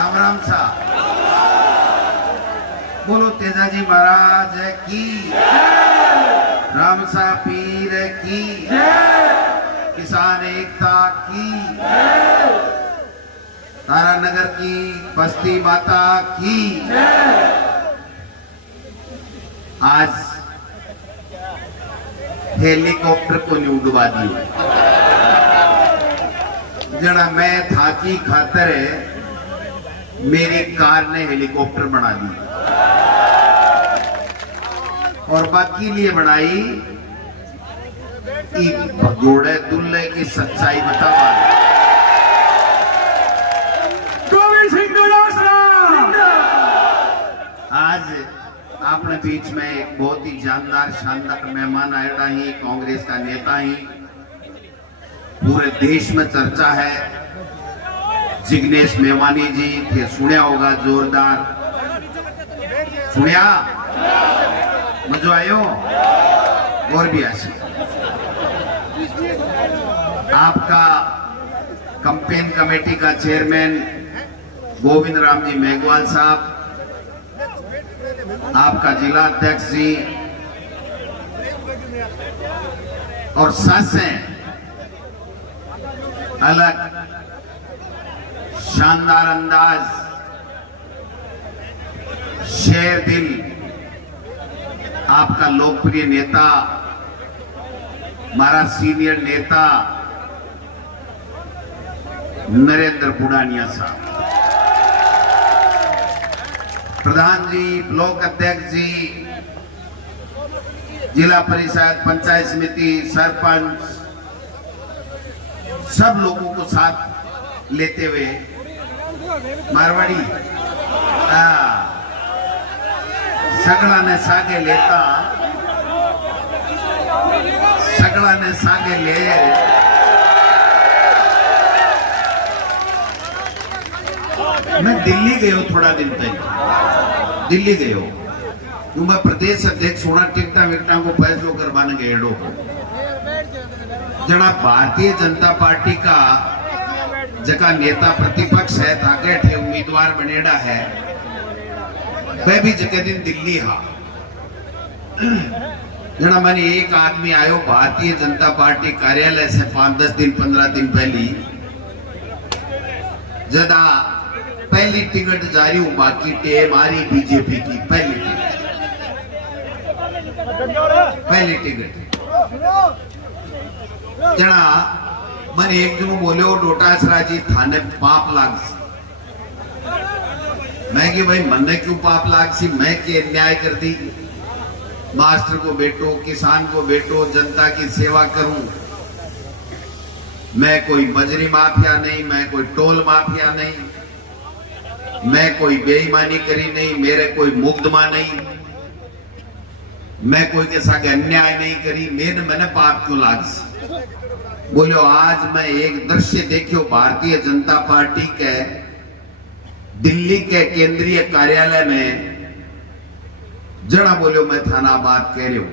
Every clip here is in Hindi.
राम राम सा बोलो तेजाजी महाराज की, राम सा पीर की, किसान एकता की, तारानगर की बस्ती माता की। आज हेलीकॉप्टर को नहीं उड़वा दी जरा मैं था की खातर मेरी कार ने हेलीकॉप्टर बना दी और बाकी लिए बनाई भगोड़े दुल्ले की सच्चाई बतावा। आज अपने बीच में एक बहुत ही जानदार शानदार मेहमान आया ही, कांग्रेस का नेता ही, पूरे देश में चर्चा है। जिग्नेश मेवानी जी थे, सुनिया होगा, जोरदार सुनिया, मजा आयो और भी ऐसे। आपका कैंपेन कमेटी का चेयरमैन गोविंद राम जी मेघवाल साहब, आपका जिला अध्यक्ष जी और सासें अलग शानदार अंदाज, शेर दिल, आपका लोकप्रिय नेता, हमारा सीनियर नेता नरेंद्र बुढ़ानिया साहब, प्रधान जी, ब्लॉक अध्यक्ष जी, जिला परिषद, पंचायत समिति, सरपंच, सब लोगों को साथ लेते हुए मारवाड़ी सगड़ा ने सागे लेता, सगड़ा ने सागे ले। मैं दिल्ली गयो थोड़ा दिन पहले, दिल्ली गयो क्यों मैं प्रदेश अध्यक्ष होना, टिकटा विकटा को फैसलो करवाने गए जना भारतीय जनता पार्टी का जगह नेता प्रतिपक्ष है, ताके थे उम्मीदवार बनेड़ा है, वह भी जगह दिन दिल्ली हा जना मैंने एक आदमी आयो भारतीय जनता पार्टी कार्यालय से 5-10 दिन 15 दिन पहली, जदा पहली टिकट जारी हूं, बाकी टेम आ रही बीजेपी की पहली टिकट जना मैंने एक दिन बोले डोटासरा जी थाने पाप लाग सी। मैं कि भाई मन्ने क्यों पाप लाग सी, मैं के न्याय कर दी, मास्टर को बेटो, किसान को बेटो, जनता की सेवा करूं, मैं कोई बजरी माफिया नहीं, मैं कोई टोल माफिया नहीं, मैं कोई बेईमानी करी नहीं, मेरे कोई मुकदमा नहीं, मैं कोई के साथ अन्याय नहीं करी, मैंने पाप क्यों लाग सी। बोलो आज मैं एक दृश्य देखियो भारतीय जनता पार्टी के दिल्ली के केंद्रीय कार्यालय में, जड़ा बोलो मैं थाना बात कह रही हूं,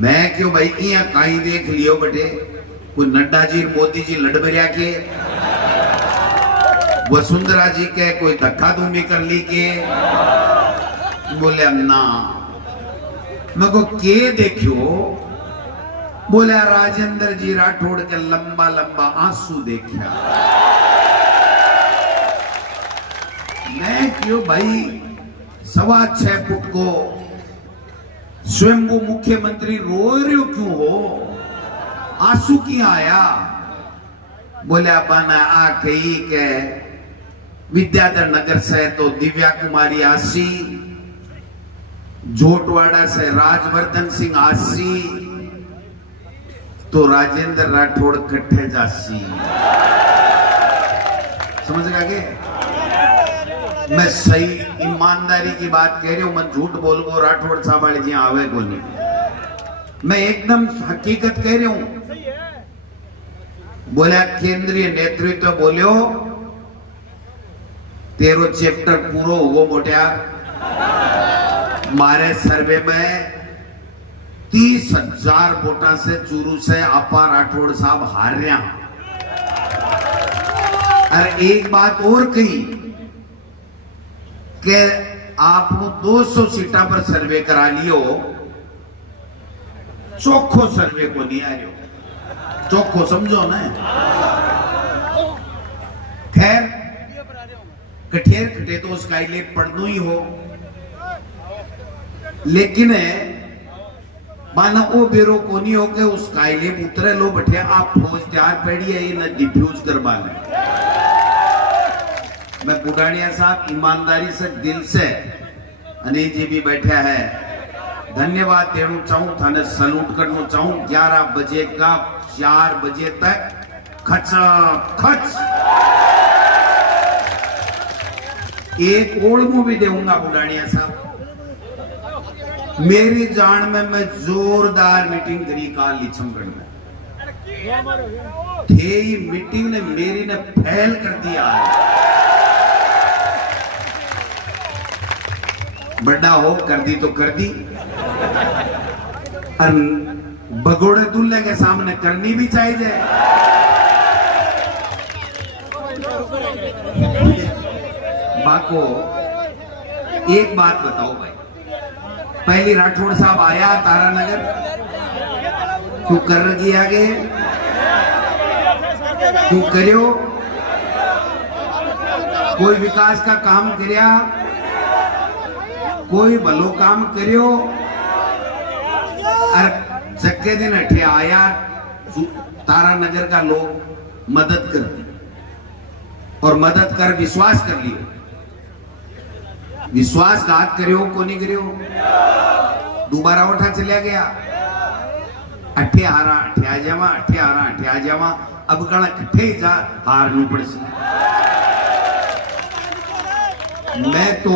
मैं क्यों भाई यहाँ कहीं देख लियो बटे, कोई नड्डा जी मोदी जी लड़बरिया के, वसुंधरा जी के कोई धक्का धूमी कर ली के, बोले ना मैं को के देखियो, बोले राजेंद्र जी राठौड़ के लंबा लंबा आंसू देखा। मैं क्यों भाई 6.25 फुट को स्वयंभू मुख्यमंत्री रो रहे हो क्यों हो, आंसू क्यों आया। बोले अपन आ कही के विद्याधर नगर से तो दिव्या कुमारी आसी, जोटवाड़ा से राजवर्धन सिंह आसी, तो राजेंद्र राठौड़ कट्ठे जासी। समझ गए? मैं सही ईमानदारी की बात कह रही हूं, मैं झूठ बोल गो राठौड़ साहब वाले जी आवे को नहीं, मैं एकदम हकीकत कह रही हूं। बोला केंद्रीय नेतृत्व बोलियो तेरो चैप्टर पूरो हो मोटिया, मारे सर्वे में 30,000 वोटा से चूरू से आपा राठौड़ साहब हार रहा। और एक बात और कही कि आप 200 सीटा पर सर्वे करा लियो, चोखो सर्वे को नहीं आ रहे, चोखो समझो ना। खैर कठेर कटे तो उसका लिए पढ़ना ही हो, लेकिन माना वो बेरो को नहीं हो के उस कायले उतरे लो बैठे आप फौज तैयार पड़ी है ना डिफ्यूज करवा ले। मैं बुढ़ानिया साहब ईमानदारी से दिल से अनिल जी भी बैठा है धन्यवाद देना चाहूं, थाने सलूट करना चाहूं। 11 बजे का 4 बजे तक खचा खच एक ओढ़मो भी देऊंगा बुढ़ानिया साहब। मेरी जान में मैं जोरदार मीटिंग करी काल लिछमगढ़ में थे, मीटिंग ने मेरी ने फैल कर दिया है। बड़ा हो कर दी तो कर दी, और भगोड़े दूल्हे के सामने करनी भी चाहिए। बाको एक बात बताओ भाई, पहली राठौड़ साहब आया तारानगर, तू कर रही आगे, तू करियो कोई विकास का काम करिया, कोई भलो काम करियो, और जक्के दिन अठे आया तारानगर का लोग मदद कर दी, और मदद कर विश्वास कर लियो। विश्वासघात करियो को नहीं करियो, दोबारा उठा चलिया गया, अठे हारा अठे आ जावा, अठे हारा अठे आ जावा, अब कणा कठे जा हार नू पड़ सी। मैं तो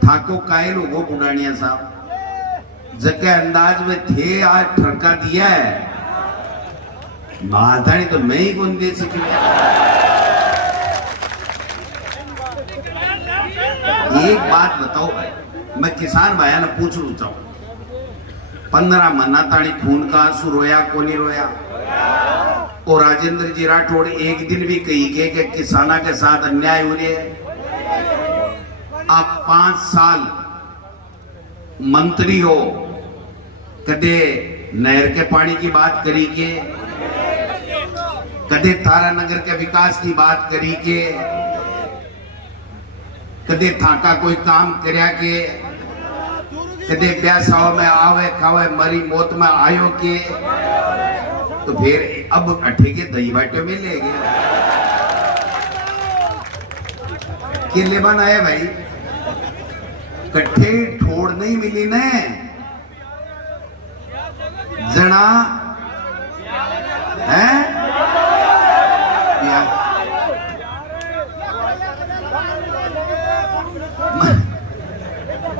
ठाको कायल हो बुढ़ानिया साहब, जके अंदाज में थे आज ठरका दिया है, माधानी तो मैं ही कौन दे सकी। एक बात बताओ भाई, मैं किसान भाई ने पूछना चाहूं, 15 महीना ताड़ी खून का आंसू रोया को नहीं रोया? और राजेंद्र जी राठौड़ एक दिन भी कही के कि किसाना के साथ अन्याय हो रही है। आप 5 साल मंत्री हो, कदे नहर के पानी की बात करी के, कदे तारानगर के विकास की बात करी के, कदे थाका कोई काम करया के, कदे ब्याह में आवे खावे मरी मौत में आयो के, तो फिर अब अठे के दही बाटे में ले गए के लेबन आए भाई, कट्ठे ठोड़ नहीं मिली ने जना है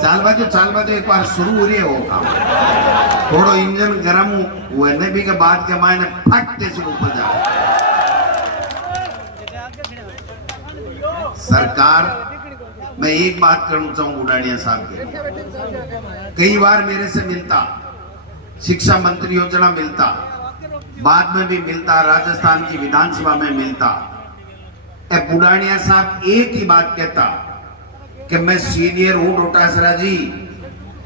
चाल बाजू एक बार शुरू हो रही है वो काम, थोड़ो इंजन गर्म हुए ने भी के बाद के मायने फटते से ऊपर जा। सरकार, मैं एक बात करना चाहूं बुढ़ानिया साहब के, कई बार मेरे से मिलता, शिक्षा मंत्री योजना मिलता, बाद में भी मिलता, राजस्थान की विधानसभा में मिलता। बुढ़ानिया साहब एक ही बात कहता कि मैं सीनियर हूं डोटासरा जी,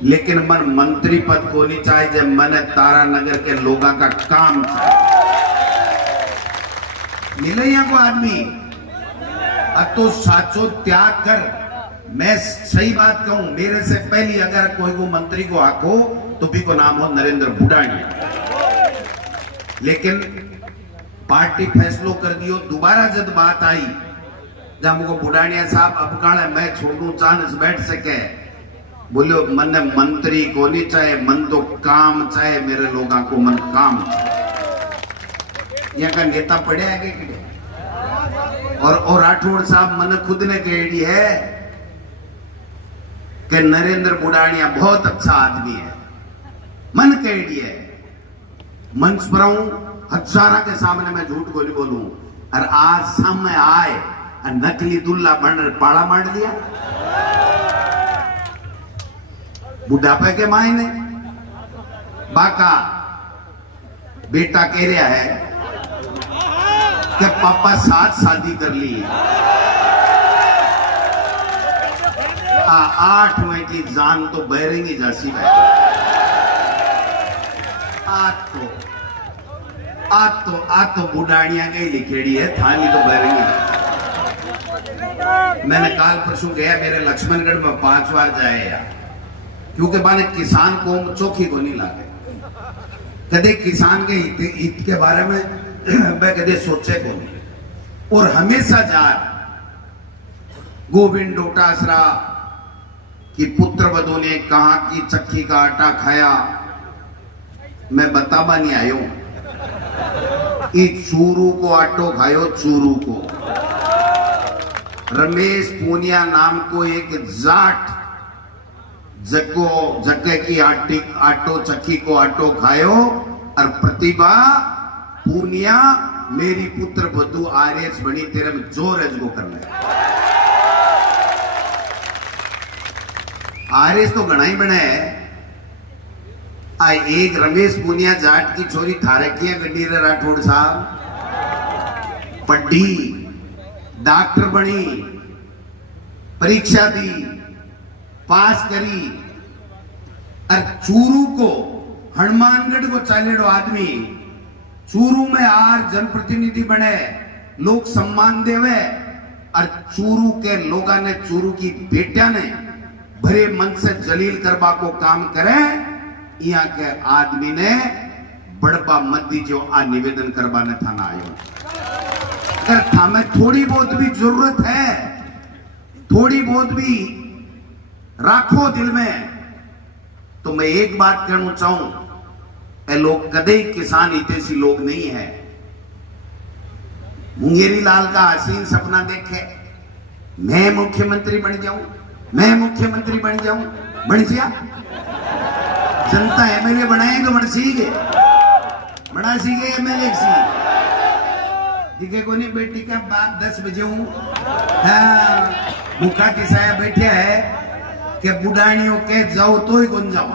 लेकिन मन मंत्री पद को नहीं चाहिए, जब मैंने तारानगर के लोगों का काम मिले यहाँ को आदमी। अब तो साचो त्याग कर, मैं सही बात कहूं, मेरे से पहली अगर कोई को मंत्री को आखो तो भी को नाम हो नरेंद्र बुढ़ानिया, लेकिन पार्टी फैसलो कर दियो। दोबारा जब बात आई जब हमको बुढ़ानिया साहब अब कहा मैं छोड़ू चांस बैठ सके, बोलो मन मंत्री को नहीं चाहे, मन तो काम चाहे, मेरे लोगों को मन काम चाहे। यहाँ का नेता पड़े आगे और राठौड़ साहब मन खुद ने कही है कि नरेंद्र बुढ़ानिया बहुत अच्छा आदमी है, मन कही है। मंच पर हूं, हजारा के सामने मैं झूठ को नहीं बोलूं, और आज सामने आए नकली दुल्ला बन पाड़ा मार दिया बुढ़ापे के मायने। बाका बेटा कह रहा है कि पापा 7 शादी कर ली। 8 में की जान तो बहरेंगी जासी है। आज तो बुढ़ानिया गई लिखेड़ी है, थानी तो बहरेंगी। मैंने काल परसों गया, मेरे लक्ष्मणगढ़ में 5 बार जाए यार, क्योंकि माने किसान को चौखी को नहीं लागे, कदे किसान के हित के बारे में मैं कदे सोचे को नहीं। और हमेशा जार गोविंद डोटासरा की पुत्र वधु ने कहा कि चक्की का आटा खाया, मैं बतावा नहीं आयो कि चूरू को आटो खायो, चूरू को। रमेश पूनिया नाम को एक जाट जक्के की आटो चक्की को आटो खायो, और प्रतिभा पूनिया मेरी पुत्र वधु आरएस बनी, तेरे में जोर है जो करना है। आरएस तो घना ही बना है। एक रमेश पूनिया जाट की छोरी थारकिया गड्डी राठौड़ साहब पढ़ी, डॉक्टर बनी, परीक्षा दी, पास करी, और चूरू को हनुमानगढ़ को चालेड़ो आदमी चूरू में आर जनप्रतिनिधि बने, लोग सम्मान देवे, और चूरू के लोगा ने, चूरू की बेटिया ने भरे मन से जलील करबा को काम करे। यहाँ के आदमी ने बड़पा मत दीजियो, आ निवेदन करवा ने थाना आयो। अगर थामे थोड़ी बहुत भी जरूरत है, थोड़ी बहुत भी राखो दिल में, तो मैं एक बात कहना चाहूं, ए लोग कदे किसान हितैषी लोग नहीं है। मुंगेरी लाल का हसीन सपना देखे, मैं मुख्यमंत्री बन जाऊं, मैं मुख्यमंत्री बन जाऊं, बन जा। जनता एमएलए बनाएंगे, बन सीगे, बना सीगे एमएलए सी दिखे को नहीं। बेटी का बाप 10 बजे हूं, मुखा टिसाया बैठे है कि बुढ़ानियों के जाओ तो ही कौन जाओ।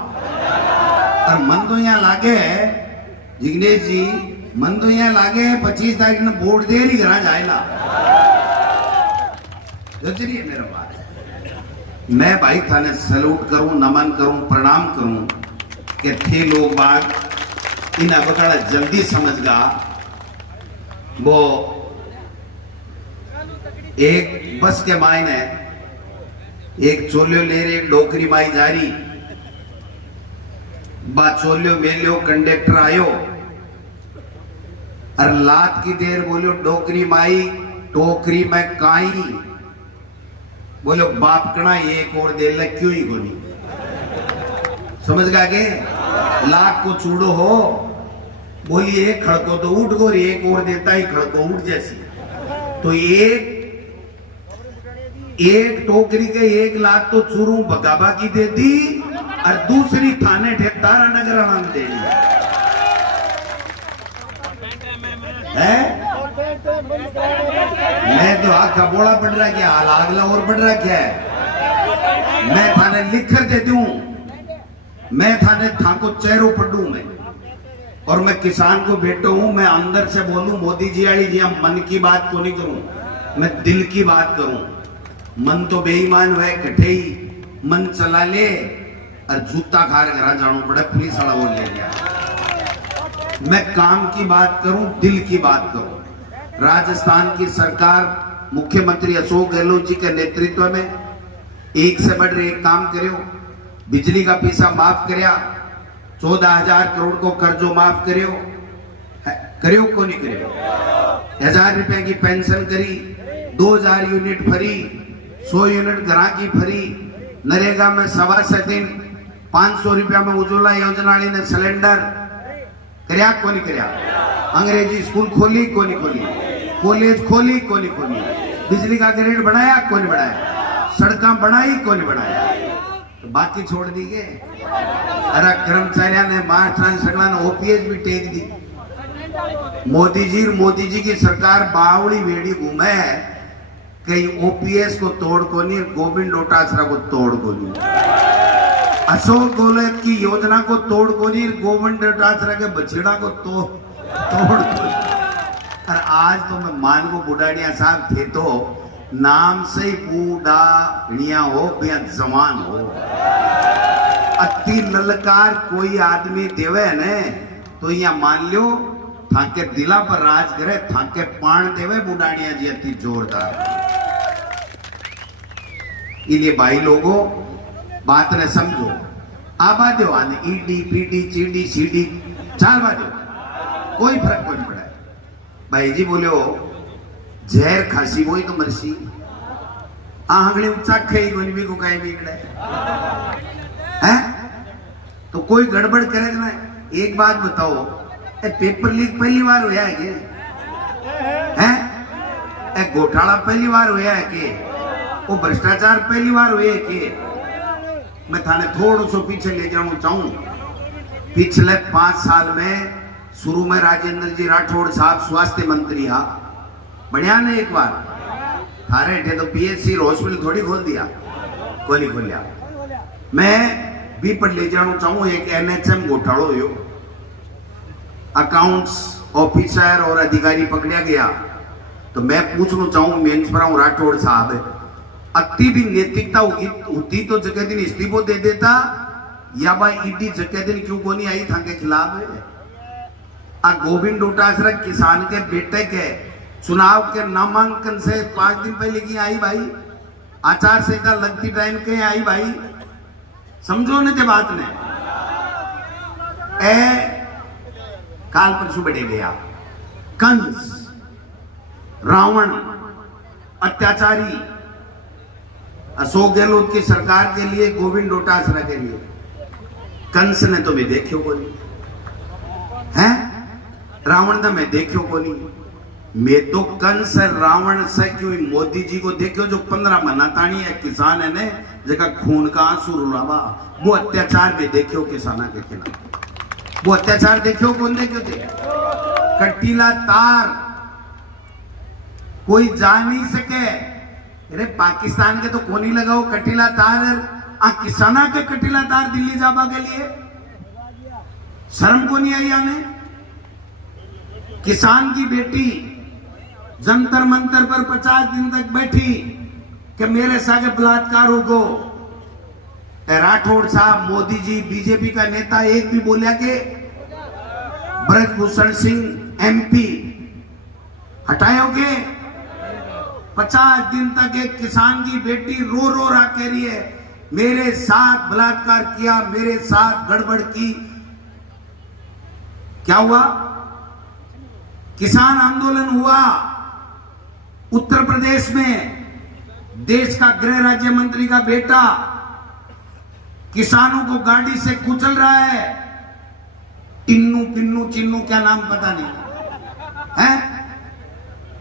और मन तो यहाँ लागे जिग्नेश जी, मन तो यहाँ लागे 25 तारीख ने वोट दे रही घर जाएगा। है मेरा बात। मैं भाई थाने सैल्यूट करूं, नमन करूं, प्रणाम करूं कि थे लोग बाग इन बड़ा जल्दी समझ गा। वो एक बस के मायने एक चोलियो ले रही, डोकरी माई जा रही, बा चोलियो मेलियो कंडक्टर आयो, और लात की देर बोलियो डोकरी माई टोकरी में काई, बोलो बाप कना एक और दे ले, क्यों ही गोनी। समझ गा के लाख को चूड़ो हो, बोली एक खड़को तो उठ गो, एक और देता ही खड़को उठ जैसी। तो एक टोकरी के 1 लाख तो चूरू बगाबा की दे दी, और दूसरी थाने ढेतारा नगर आनंद दे दी है। मैं तो आखा बोला पड़ रहा क्या, हाल अगला और पड़ रहा क्या है। मैं थाने लिख कर दे दूं, मैं थाने थाको चेहरों पढ़ू मैं, और मैं किसान को बेटो हूं। मैं अंदर से बोलूं मोदी जी वाली जी, हम मन की बात को नहीं करूं, मैं दिल की बात करूं। मन तो बेईमान हुए, कठे ही मन चला ले और जूता खार घर जाना पड़े, पुलिस वाला वो ले गया। मैं काम की बात करूं, दिल की बात करूं। राजस्थान की सरकार मुख्यमंत्री अशोक गहलोत जी के नेतृत्व में एक से बढ़ एक काम करो। बिजली का पैसा माफ करया, 14,000 करोड़ को कर्जो माफ करो को नहीं करो। 1000 रुपए की पेंशन करी, 2000 यूनिट फ्री, 100 यूनिट घरा की फ्री, नरेगा में 7.25 दिन, 500 रुपया में उज्ज्वला योजना ने सिलेंडर करया को नहीं करया। अंग्रेजी स्कूल खोली को नहीं खोली, कॉलेज खोली को नहीं खोली, बिजली का ग्रिड बनाया को नहीं बनाया, सड़क बनाई को नहीं बनाया, तो बाकी छोड़ दी गए। अरे कर्मचारियों ने महाराष्ट्र सगला ने ओपीएस भी टेक दी। मोदी जी की सरकार बावड़ी वेड़ी घूमे, कहीं ओपीएस को तोड़ को नहीं, गोविंद डोटासरा को तोड़ को नहीं, अशोक गहलोत की योजना को तोड़ को नहीं, गोविंद डोटासरा के बछड़ा को तोड़ को नहीं। और आज तो मैं मान को बुढ़ानिया साहब थे तो नाम से ही बूढ़ा हो या जवान हो, अति ललकार कोई आदमी देवे ने तो यहाँ मान लो थाके दिला पर राज करे, थाके पान देवे बुढ़ानिया जी अति जोरदार। इसलिए भाई लोगों बात ने समझो, आबा दो आने ईडी पीडी चीडी सीडी चार बाजो, कोई फर्क नहीं पड़ा। भाई जी बोलो जहर खासी वही तो मरसी आंगली उचाक खाई भी को काई बिगड़े हैं। तो कोई गड़बड़ करे तो मैं एक बात बताओ, पेपर लीक पहली बार हुआ है हैं? घोटाला पहली बार हुआ है कि वो भ्रष्टाचार पहली बार हुए है कि? मैं थाने थोड़ा सो पीछे ले जाना चाहूं। पिछले 5 साल में शुरू में राजेंद्र जी राठौड़ साहब स्वास्थ्य मंत्री हा बढ़िया ने एक बार थारे थे तो पीएचसी हॉस्पिटल थोड़ी खोल दिया, कोई खोलिया। मैं भी पर ले जाना चाहूं, एक एनएचएम घोटालो हो, अकाउंट्स ऑफिसर और अधिकारी पकड़ा गया। तो मैं पूछना चाहूं मेंस पर हूं राठौड़ साहब, अति भी नैतिकता होती तो जगह दिन इस्तीफो दे देता, या भाई ईडी जगह दिन क्यों को नहीं आई था के खिलाफ है? गोविंद डोटासरा किसान के बेटे के चुनाव के नामांकन से 5 दिन पहले की आई भाई, आचार संहिता लगती टाइम के आई भाई, समझो ने ते बात ने काल परसों बढ़े गया। कंस रावण अत्याचारी अशोक गहलोत की सरकार के लिए, गोविंद डोटासरा के लिए, कंस ने तो मैं देखियो को नहीं है, रावण ने मैं देखियो को नहीं। मैं तो कंस रावण से क्यों मोदी जी को देखियो जो 15 महीना तानी है किसान है ने जगह खून का आंसू रुलावा, वो अत्याचार भी देखियो किसाना के खिलाफ। वो अत्याचार देखियो कौन देखियो थे? कटीला तार कोई जा नहीं सके। अरे पाकिस्तान के तो कोनी लगाओ कटीला तार, किसाना के कटीला तार दिल्ली जाबा के लिए शर्म को नहीं आई हमें? किसान की बेटी जंतर मंतर पर 50 दिन तक बैठी कि मेरे सागे बलात्कार होगो। राठौड़ साहब, मोदी जी, बीजेपी का नेता एक भी बोलिया कि ब्रजभूषण सिंह एमपी हटाओगे? 50 दिन तक एक किसान की बेटी रो रो रहा कह रही है मेरे साथ बलात्कार किया, मेरे साथ गड़बड़ की। क्या हुआ? किसान आंदोलन हुआ उत्तर प्रदेश में, देश का गृह राज्य मंत्री का बेटा किसानों को गाड़ी से कुचल रहा है। टिन्नू पिन्नू चिन्नू क्या नाम पता नहीं है,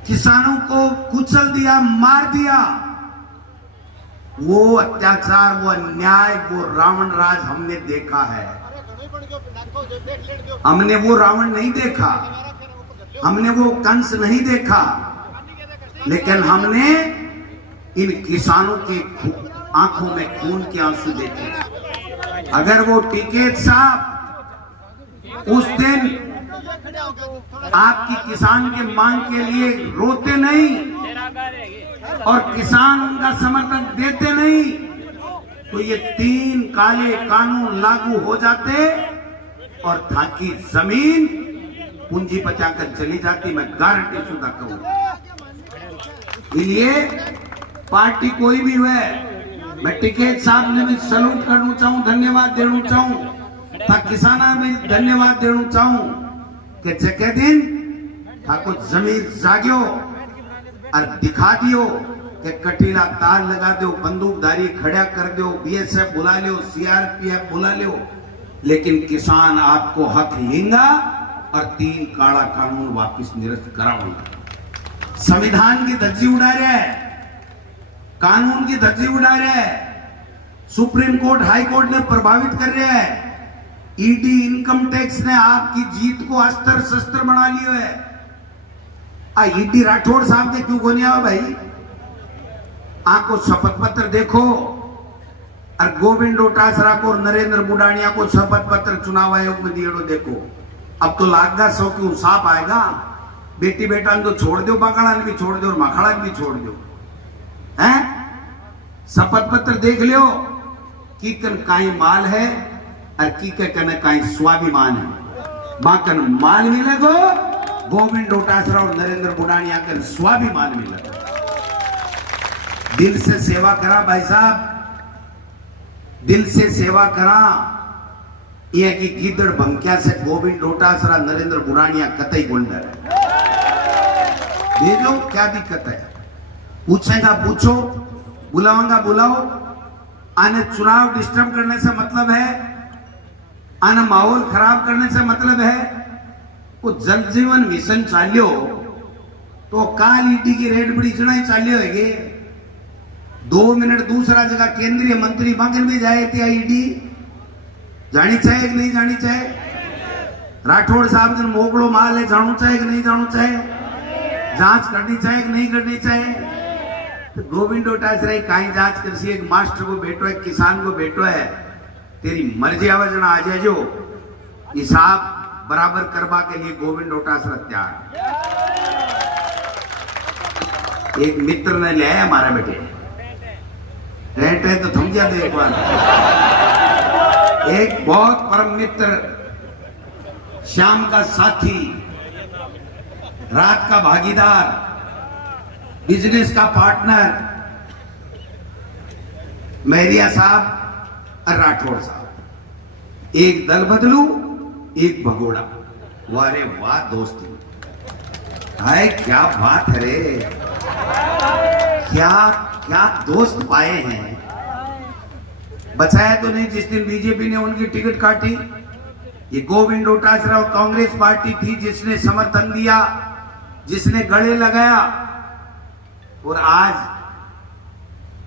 किसानों को कुचल दिया, मार दिया। वो अत्याचार, वो अन्याय, वो रावण राज हमने देखा है। हमने वो रावण नहीं देखा, हमने वो कंस नहीं देखा, लेकिन हमने इन किसानों की आंखों में खून के आंसू देखे। अगर वो टिकैत साहब उस दिन आपकी किसान के मांग के लिए रोते नहीं और किसान उनका समर्थन देते नहीं, तो ये 3 काले कानून लागू हो जाते और थाकी जमीन पूंजीपति आकर चली जाती। मैं गारंटी शुदा कहूं। इसलिए पार्टी कोई भी हुए, मैं टिकैत साहब ने भी सलूट करना चाहूं, धन्यवाद देना चाहूं, किसाना में धन्यवाद देना चाहूं कि जगह दिन ठाकुर जमीर जाग्यो और दिखा दियो कि कटीला तार लगा दो, बंदूकधारी खड़ा कर दो, बीएसएफ बुला लो, सीआरपीएफ बुला लो, लेकिन किसान आपको हक लेगा और 3 काला कानून वापस निरस्त कराऊंगा। संविधान की धज्जी उड़ा रहे हैं, कानून की धज्जी उड़ा रहे हैं, सुप्रीम कोर्ट हाई कोर्ट ने प्रभावित कर रहे हैं। ईडी इनकम टैक्स ने आपकी जीत को अस्त्र शस्त्र बना लिया है। ईडी राठौड़ साहब ने क्यों को नहीं आया भाई? आपको शपथ पत्र देखो, और गोविंद डोटासरा को और नरेंद्र बुडानिया को शपथ पत्र चुनाव आयोग में दिए देखो। अब तो लागगा 100 की साफ आएगा। बेटी बेटा तो छोड़ दो, बाकाड़ा भी छोड़ दो और मखाड़ा भी छोड़ दो। हैं शपथ पत्र देख लियो की कन काई माल है और की के कन काई स्वाभिमान है। बाकन माल मिलेगो गोविंद डोटासरा और नरेंद्र बुडानिया का स्वाभिमान मिलेगा। दिल से सेवा करा भाई साहब, दिल से सेवा करा। ये की गिद्दड़ भंक्या से गोविंद डोटासरा नरेंद्र बुडानिया कतई गुंडर है। भेजो क्या दिक्कत है, पूछेगा पूछो, बुलावांगा बुलाओ। आने चुनाव डिस्टर्ब करने से मतलब है, आने माहौल खराब करने से मतलब है। वो जल जीवन मिशन चालियो तो काल ईडी की रेड बड़ी चढ़ाई चालियो है। 2 मिनट दूसरा जगह केंद्रीय मंत्री बांगल में जाए थे ईडी जानी चाहे कि नहीं जानी चाहे। राठौड़ साहब जन मोगड़ो माल है, जानू चाहे कि नहीं जानू चाहे, जांच करनी चाहे कि नहीं करनी चाहे। तो गोविंद डोटासरा काई जांच कर सी, एक मास्टर को बेटो है, किसान को बेटो है, तेरी मर्जी आवाजना आ जाजो, हिसाब बराबर करवा के लिए गोविंद डोटासरा तैयार। एक मित्र ने ले आया हमारे बेटे, रहते तो समझा दे एक बार। एक बहुत परम मित्र, शाम का साथी, रात का भागीदार, बिजनेस का पार्टनर, मेरिया साहब और राठौड़ साहब। एक दल बदलू एक भगोड़ा। वारे वाह दोस्ती, हाय क्या बात है रे, क्या क्या दोस्त पाए हैं। बचाया तो नहीं जिस दिन बीजेपी ने उनकी टिकट काटी। ये गोविंद डोटासरा और कांग्रेस पार्टी थी जिसने समर्थन दिया, जिसने गले लगाया। और आज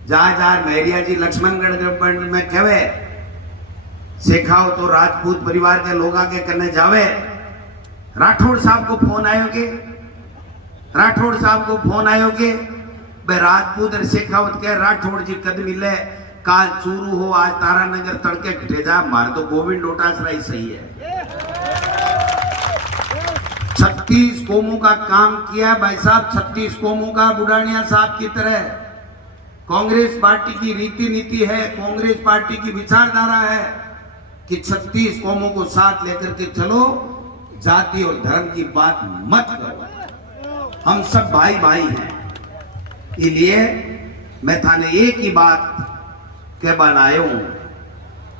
जहां मेरिया जी लक्ष्मणगढ़ में कहे सेखाओ तो राजपूत परिवार के लोग आगे करने जावे। राठौड़ साहब को फोन आयोगे, राठौड़ साहब को फोन आयोगे, भाई राजपूत और शेखावत के राठौड़ जी कद मिले, काल चूरू हो आज तारानगर तड़के कटे जा, मार तो गोविंद डोटासरा ही सही है। 36 कौमों का काम किया भाई साहब, 36 कौमों का बुडानिया साहब की तरह। कांग्रेस पार्टी की रीति नीति है, कांग्रेस पार्टी की विचारधारा है कि 36 कौमों को साथ लेकर के चलो, जाति और धर्म की बात मत करो, हम सब भाई भाई हैं। इसलिए मैं थाने एक ही बात के बनाया हूं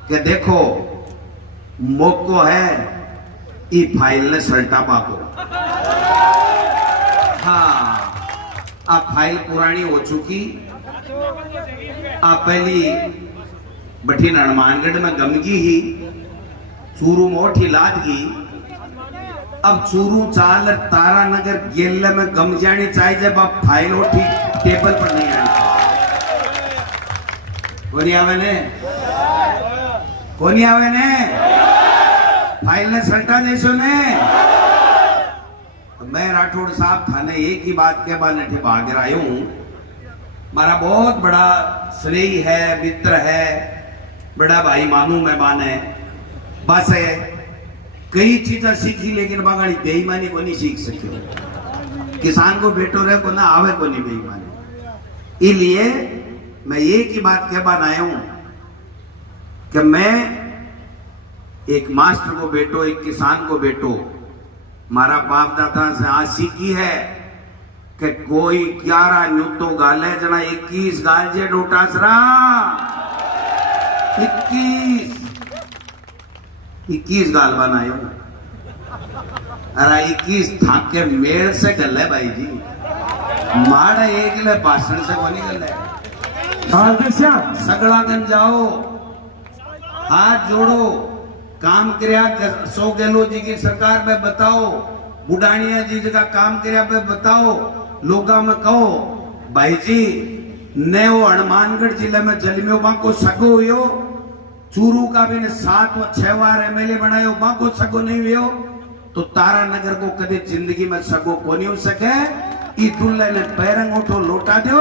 कि देखो मौको है ई फाइल ने सल्टा पाको। हाँ अब फाइल पुरानी हो चुकी, आप पहली बठी हनुमानगढ़ में गमगी ही, चूरू मोठी लादगी, अब चूरू चाल तारानगर गेल में गम जानी चाहिए जब आप फाइल उठी टेबल पर नहीं आनी। कोनी आवे ने, कोनी आवे ने, फाइल ने सल्टा जैसो ने। मैं राठौड़ साहब थाने एक ही बात के बाद नठे भाग रहा हूं। मारा बहुत बड़ा स्नेही है, मित्र है, बड़ा भाई मानू मैं माने, बस है कई चीजें सीखी लेकिन बगाड़ी बेईमानी को नहीं सीख सके। किसान को बेटो रहे को ना आवे को नहीं बेईमानी। इसलिए मैं एक ही बात कह बनाया हूं कि मैं एक मास्टर को बेटो, एक किसान को बेटो, मारा बाप दादा से आज सीखी है कि कोई 11 न्यूतो गाले जना 21 गाल जे डोटासरा 21 गाल बनायो। अरे 21 थाके मेड़ से गल है भाई जी, माड़ा एक ले भाषण से कोनी गल है। सगड़ा गन जाओ, हाथ जोड़ो, काम करया 100 गहलोत जी की सरकार में बताओ, बुडानिया जी जगह काम करया पे बताओ, लोगा में कहो भाई जी ने वो हनुमानगढ़ जिले में जलमियो बाको सगो हुयो, चूरू का भी ने 7 व 6 बार एमएलए बनायो, बाको सगो नहीं हुयो, तो तारानगर को कदे जिंदगी में सगो को नहीं हो सके। ई दुल्ले ने पैरंग उठो लौटा दो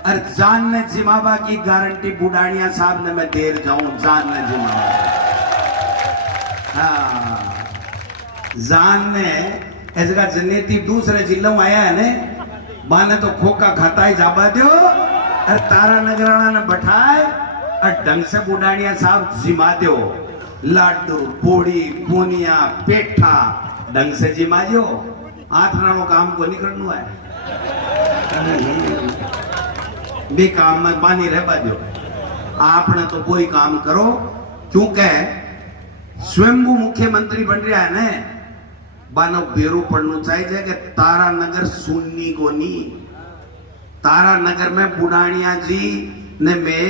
और जान ने जिमाबा की गारंटी बुडानिया साहब ने मैं देर जाऊं, जान ने जिमाबा। हाँ जान ने ऐसा जनेती दूसरे जिलों में आया है ने बाने तो खोका खाता ही जाबा दो और तारा नगराना ने बैठाए और ढंग से बुढ़ानिया साहब जिमा दो लाडू पूड़ी पूनिया पेठा ढंग से जिमा जो आथना वो काम को नहीं करना है बे काम में पानी रह दो आपने तो कोई काम करो क्योंकि स्वयंभू मुख्यमंत्री बन रहा है ने बानो बेरू पड़ना चाहिए कि तारा नगर सुन्नी को नहीं तारा नगर में बुढ़ानिया जी ने में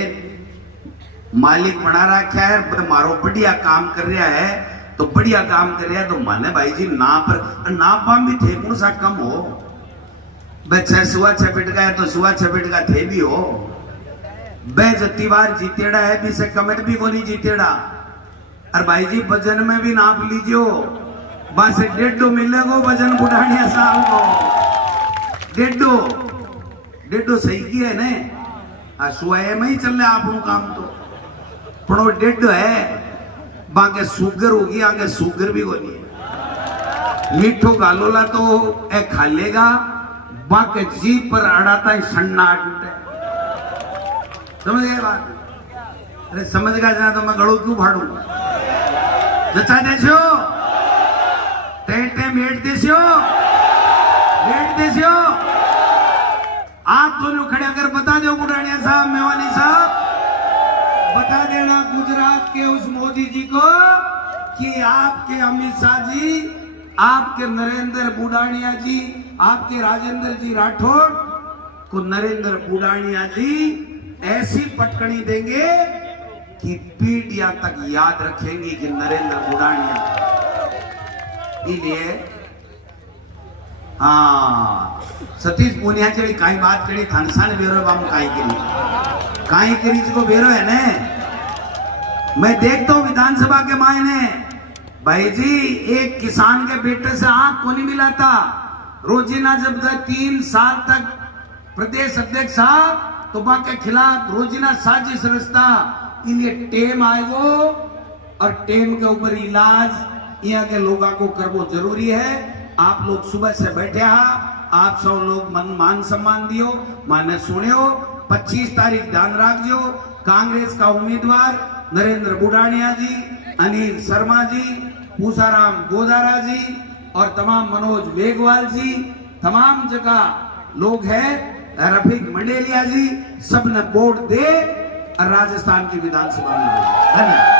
मालिक बना रखा है मारो बढ़िया काम कर रहा है तो बढ़िया काम कर रहा है तो माने भाई जी ना पर ना पाम भी थे कौन सा कम हो बच्चा सुआ छपेट का है तो सुआ छपेट का थे भी हो बे जती बार जीतेड़ा है भी से कमेट भी को नहीं जीतेड़ा और भाई जी वजन में भी नाप लीजिए बस 1.5 मिलेगा वजन बुढ़ानिया साहब को 1.5 सही की है ने सुए में ही चल रहा आप काम तो पण 1.5 है बाके शुगर होगी आगे शुगर भी कोनी है मीठो गालोला तो ए खा लेगा बाके जीप पर अड़ाता है सन्ना टूटे समझ गए बात अरे समझ गया जना तो मैं गड़ो क्यों फाड़ू जचा देशो टेटे मेट देशो आप दोनों खड़े कर बता दो बुढ़ानिया साहब मेवानी साहब बता देना गुजरात के उस मोदी जी को कि आपके अमित शाह जी आपके नरेंद्र बुढ़ानिया जी आपके राजेंद्र जी राठौड़ को नरेंद्र बुढ़ानिया जी ऐसी पटकनी देंगे कि पीढ़ियां तक याद रखेंगी कि नरेंद्र बुढ़ानिया इसलिए हाँ सतीश पूनिया चढ़ी काई बात करी थानसान बेरो बाम काई करी को बेरो है ने मैं देखता हूं विधानसभा के मायने भाई जी एक किसान के बेटे से आंख को नहीं मिलाता रोजीना जब 3 साल तक प्रदेश अध्यक्ष साहब तो बाके खिलाफ रोजीना साजिश रचता इन्हें टेम आएगो और टेम के ऊपर इलाज यहाँ के लोगों को करना जरूरी है आप लोग सुबह से बैठे आप सब लोग मान सम्मान दियो माने सुनियो 25 तारीख ध्यान रखियो कांग्रेस का उम्मीदवार नरेंद्र बुढ़ानिया जी अनिल शर्मा जी पूसाराम गोदारा जी और तमाम मनोज मेघवाल जी तमाम जगह लोग हैं रफीक मंडेलिया जी सब ने वोट दे और राजस्थान की विधानसभा में धन्यवाद।